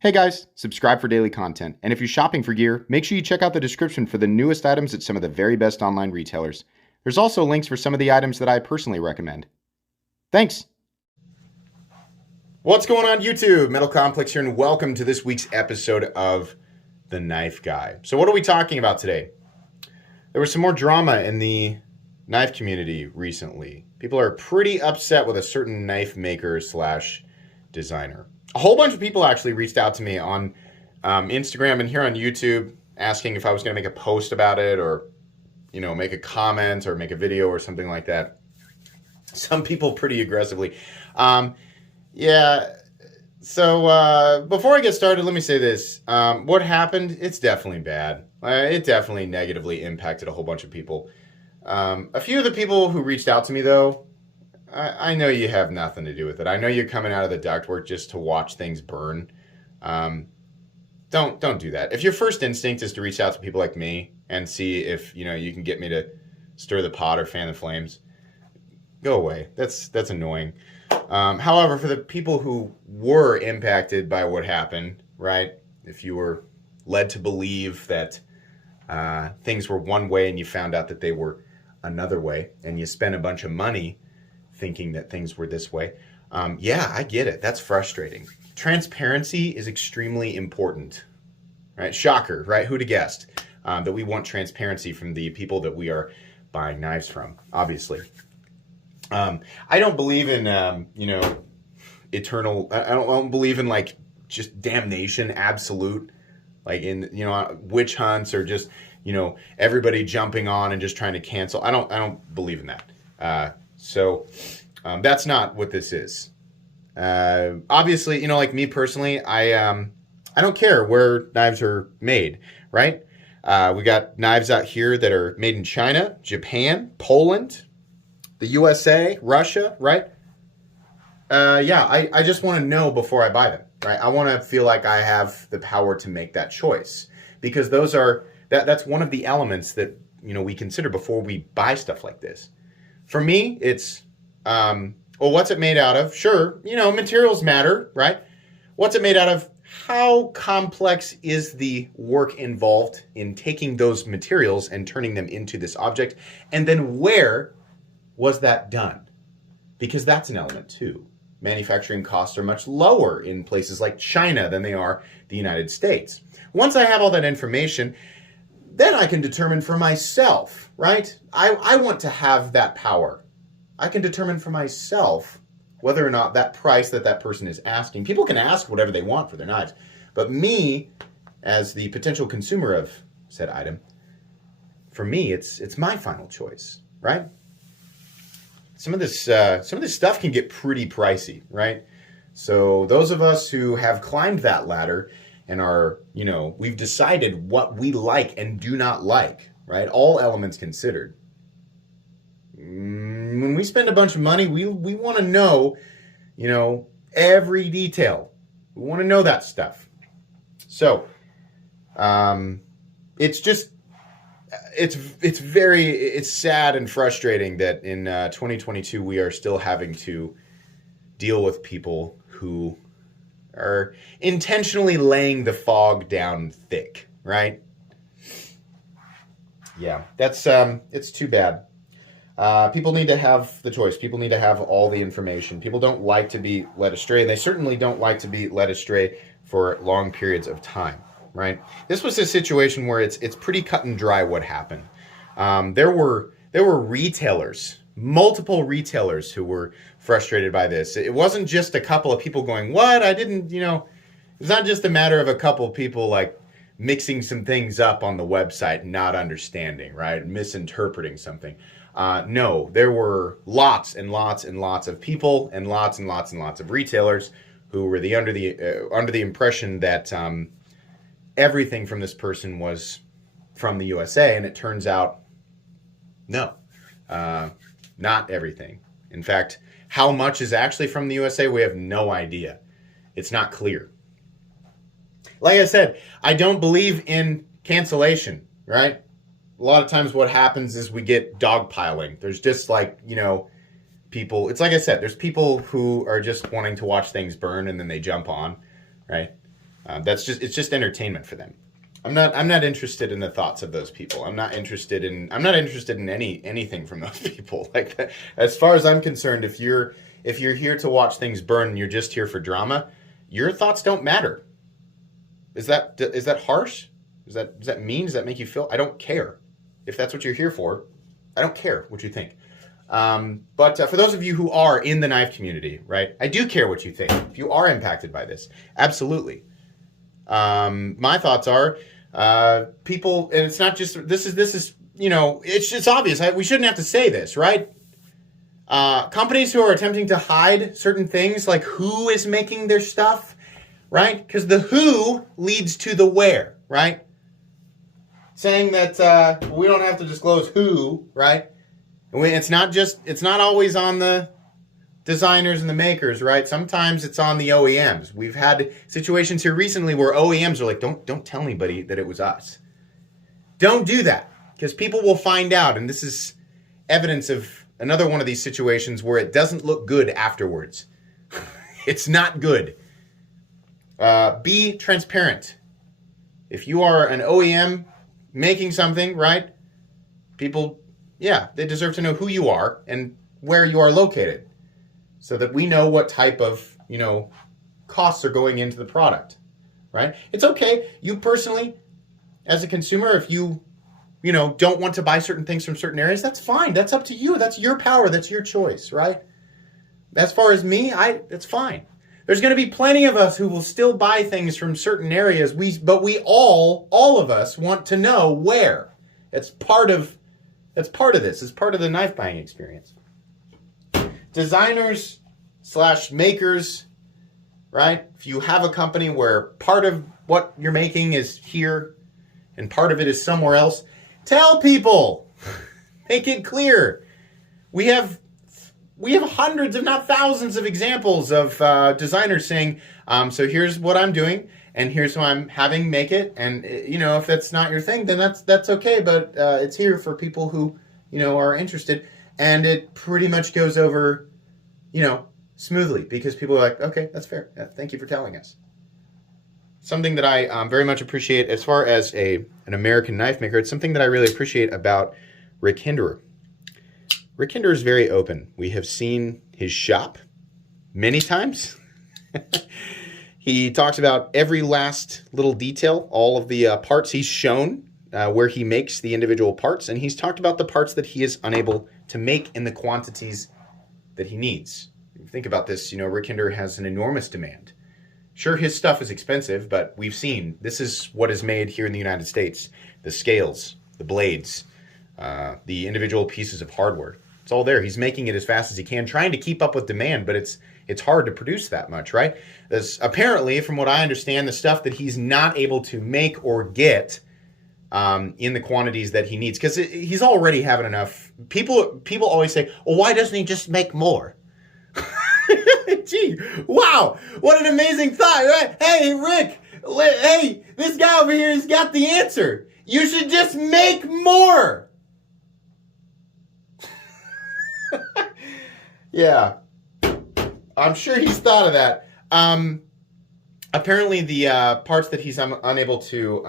Hey guys, subscribe for daily content. And if you're shopping for gear, make sure you check out the description for the newest items at some of the very best online retailers. There's also links for some of the items that I personally recommend. Thanks! What's going on YouTube? Metal Complex here and welcome to this week's episode of The Knife Guy. So what are we talking about today? There was some more drama in the knife community recently. People are pretty upset with a certain knife maker slash designer. A whole bunch of people actually reached out to me on Instagram and here on YouTube asking if I was going to make a post about it or, make a comment or make a video or something like that. Some people pretty aggressively. So before I get started, let me say this. What happened, it's definitely bad. It definitely negatively impacted a whole bunch of people. A few of the people who reached out to me, though, I know you have nothing to do with it. I know you're coming out of the ductwork just to watch things burn. Don't do that. If your first instinct is to reach out to people like me and see if you can get me to stir the pot or fan the flames, go away. That's annoying. However, for the people who were impacted by what happened, right? If you were led to believe that things were one way and you found out that they were another way, and you spent a bunch of money thinking that things were this way. I get it. That's frustrating. Transparency is extremely important, right? Shocker, right? Who'd have guessed that we want transparency from the people that we are buying knives from, obviously. I don't believe in, eternal, I don't believe in like just damnation, absolute, like in, witch hunts or just, everybody jumping on and just trying to cancel. I don't believe in that. So that's not what this is. Obviously, like me personally, I don't care where knives are made, right? We got knives out here that are made in China, Japan, Poland, the USA, Russia, right? I just want to know before I buy them, right? I want to feel like I have the power to make that choice because that's one of the elements that, we consider before we buy stuff like this. For me, it's, what's it made out of? Sure, materials matter, right? What's it made out of? How complex is the work involved in taking those materials and turning them into this object? And then where was that done? Because that's an element too. Manufacturing costs are much lower in places like China than they are the United States. Once I have all that information, then I can determine for myself, right? I want to have that power. I can determine for myself whether or not that price that person is asking. People can ask whatever they want for their knives. But me, as the potential consumer of said item, for me, it's my final choice, right? Some of this stuff can get pretty pricey, right? So those of us who have climbed that ladder and are, we've decided what we like and do not like, right? All elements considered. When we spend a bunch of money, we want to know, every detail. We want to know that stuff. So, it's just, it's sad and frustrating that in 2022 we are still having to deal with people who are intentionally laying the fog down thick, right? Yeah, that's it's too bad. People need to have the choice. People need to have all the information. People don't like to be led astray. They certainly don't like to be led astray for long periods of time, right? This was a situation where it's pretty cut and dry what happened. There were retailers, multiple retailers who were frustrated by this. It wasn't just a couple of people going, what? I didn't, it's not just a matter of a couple of people like mixing some things up on the website, not understanding, right? Misinterpreting something. No, there were lots and lots and lots of people and lots of retailers who were under the impression that everything from this person was from the USA, and it turns out, no, not everything. In fact, how much is actually from the USA, we have no idea. It's not clear. Like I said, I don't believe in cancellation, right? A lot of times what happens is we get dogpiling. There's just like, people, it's like I said, there's people who are just wanting to watch things burn and then they jump on, right? It's just entertainment for them. I'm not interested in the thoughts of those people. I'm not interested in anything from those people. Like, as far as I'm concerned, if you're here to watch things burn and you're just here for drama, your thoughts don't matter. Is that harsh? Does that mean? Does that make you feel? I don't care. If that's what you're here for, I don't care what you think. But for those of you who are in the knife community, right, I do care what you think. If you are impacted by this, absolutely. My thoughts are, people, and it's not just, this is, it's just obvious. We shouldn't have to say this, right? Companies who are attempting to hide certain things, like who is making their stuff, right? Because the who leads to the where, right? Saying that, we don't have to disclose who, right? It's not always on the designers and the makers, right? Sometimes it's on the OEMs. We've had situations here recently where OEMs are like, don't tell anybody that it was us. Don't do that, because people will find out. And this is evidence of another one of these situations where it doesn't look good afterwards. It's not good. Be transparent. If you are an OEM making something, right? People, they deserve to know who you are and where you are located, so that we know what type of, costs are going into the product, right? It's okay. You personally, as a consumer, if you don't want to buy certain things from certain areas, that's fine. That's up to you. That's your power. That's your choice, right? As far as me, it's fine. There's going to be plenty of us who will still buy things from certain areas. But we all of us want to know where. That's part of this. It's part of the knife buying experience. Designers / makers, right? If you have a company where part of what you're making is here and part of it is somewhere else, tell people. Make it clear. We have hundreds, if not thousands, of examples of designers saying, so here's what I'm doing, and here's who I'm having make it. And, if that's not your thing, then that's okay. But it's here for people who, are interested. And it pretty much goes over, smoothly, because people are like, okay, that's fair. Thank you for telling us. Something that I very much appreciate as far as an American knife maker, it's something that I really appreciate about Rick Hinderer. Rick Hinderer is very open. We have seen his shop many times. He talks about every last little detail, all of the parts he's shown, where he makes the individual parts, and he's talked about the parts that he is unable to make in the quantities that he needs. Think about this, Rick Hinderer has an enormous demand. Sure, his stuff is expensive, but we've seen this is what is made here in the United States. The scales, the blades, the individual pieces of hardware. It's all there. He's making it as fast as he can, trying to keep up with demand, but it's hard to produce that much, right? Apparently, from what I understand, the stuff that he's not able to make or get in the quantities that he needs, because he's already having enough. People always say, well, why doesn't he just make more? Gee, wow, what an amazing thought, right? Hey, Rick, hey, this guy over here has got the answer. You should just make more. Yeah, I'm sure he's thought of that. Apparently, the parts that he's unable to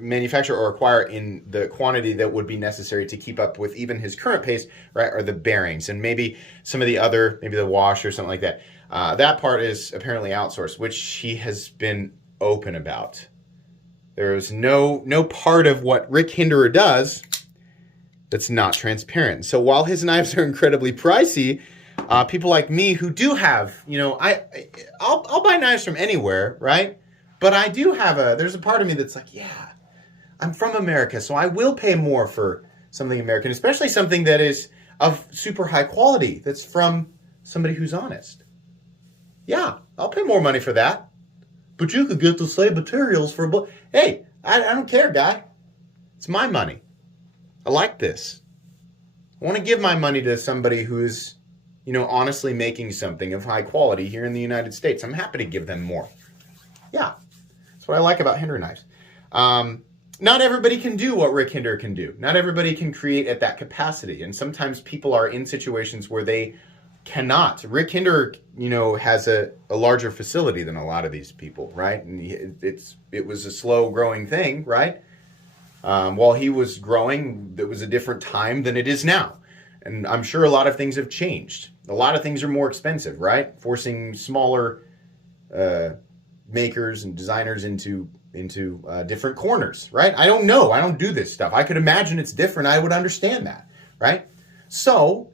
manufacture or acquire in the quantity that would be necessary to keep up with even his current pace, right, are the bearings and maybe some of the other, maybe the wash or something like that. That part is apparently outsourced, which he has been open about. There is no part of what Rick Hinderer does that's not transparent. So while his knives are incredibly pricey, people like me who do have, I'll buy knives from anywhere, right? But I do have there's a part of me that's like, yeah, I'm from America, so I will pay more for something American, especially something that is of super high quality, that's from somebody who's honest. Yeah, I'll pay more money for that. But you could get the same materials for hey, I don't care, guy. It's my money. I like this. I want to give my money to somebody who's, honestly making something of high quality here in the United States. I'm happy to give them more. Yeah, that's what I like about Hinderer knives. Not everybody can do what Rick Hinderer can do. Not everybody can create at that capacity. And sometimes people are in situations where they cannot. Rick Hinder, has a larger facility than a lot of these people, right? And it was a slow growing thing, right? While he was growing, it was a different time than it is now. And I'm sure a lot of things have changed. A lot of things are more expensive, right? Forcing smaller makers and designers into different corners, right? I don't know. I don't do this stuff. I could imagine it's different. I would understand that, right? So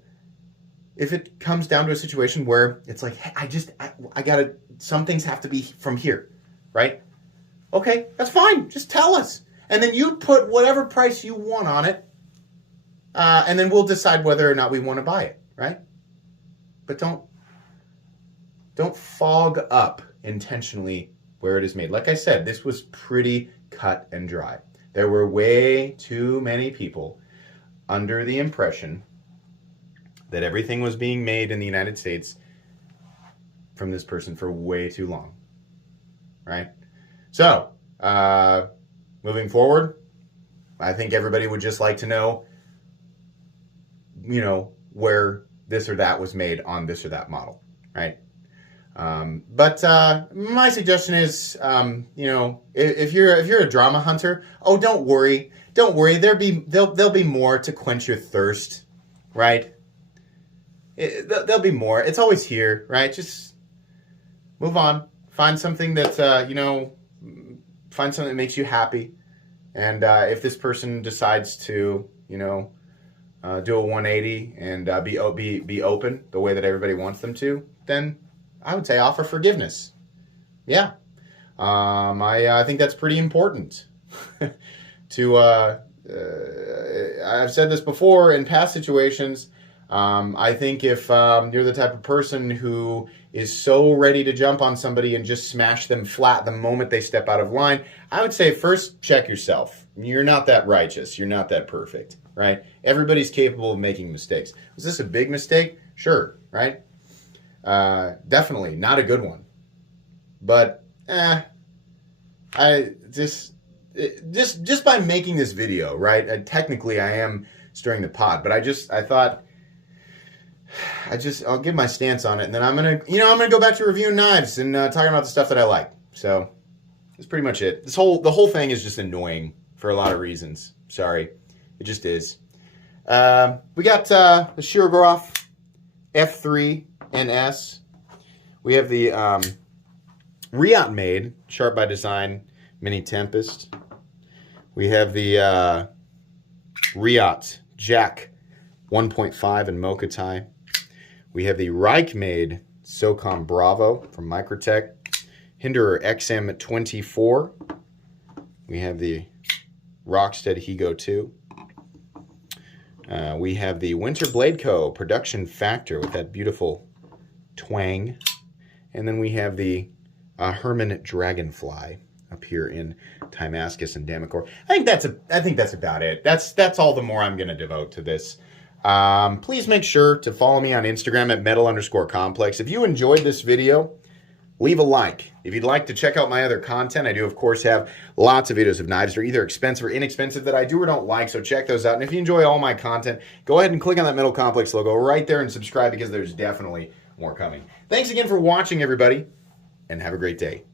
if it comes down to a situation where it's like, hey, I gotta, some things have to be from here, right? Okay, that's fine. Just tell us. And then you put whatever price you want on it, and then we'll decide whether or not we want to buy it, right? But don't fog up intentionally where it is made. Like I said, this was pretty cut and dry. There were way too many people under the impression that everything was being made in the United States from this person for way too long, right? So, moving forward, I think everybody would just like to know, where this or that was made on this or that model, right? But my suggestion is, if you're a drama hunter, don't worry. There'll be more to quench your thirst, right? There'll be more. It's always here, right? Just move on. Find something that find something that makes you happy. And if this person decides to, do a 180 and be open the way that everybody wants them to, then I would say offer forgiveness. Yeah, I think that's pretty important. I've said this before in past situations. I think if you're the type of person who is so ready to jump on somebody and just smash them flat the moment they step out of line, I would say first check yourself. You're not that righteous. You're not that perfect, right? Everybody's capable of making mistakes. Was this a big mistake? Sure, right? Definitely not a good one. But I just by making this video, right? Technically, I am stirring the pot, but I'll give my stance on it, and then I'm gonna go back to reviewing knives and talking about the stuff that I like. So that's pretty much it. The whole thing is just annoying for a lot of reasons. Sorry, it just is. We got the Shirogorov F3 NS. We have the Riot made Sharp by Design Mini Tempest. We have the Riot Jack 1.5 and Mokatai. We have the Reich made SOCOM Bravo from Microtech. Hinderer XM24. We have the Rockstead Higo 2. We have the Winter Blade Co. Production Factor with that beautiful twang. And then we have the Herman Dragonfly up here in Timascus and Damacor. I think that's about it. That's all the more I'm going to devote to this. Please make sure to follow me on Instagram at metal_complex. If you enjoyed this video, leave a like. If you'd like to check out my other content, I do, of course, have lots of videos of knives that are either expensive or inexpensive that I do or don't like, so check those out. And if you enjoy all my content, go ahead and click on that Metal Complex logo right there and subscribe because there's definitely more coming. Thanks again for watching, everybody, and have a great day.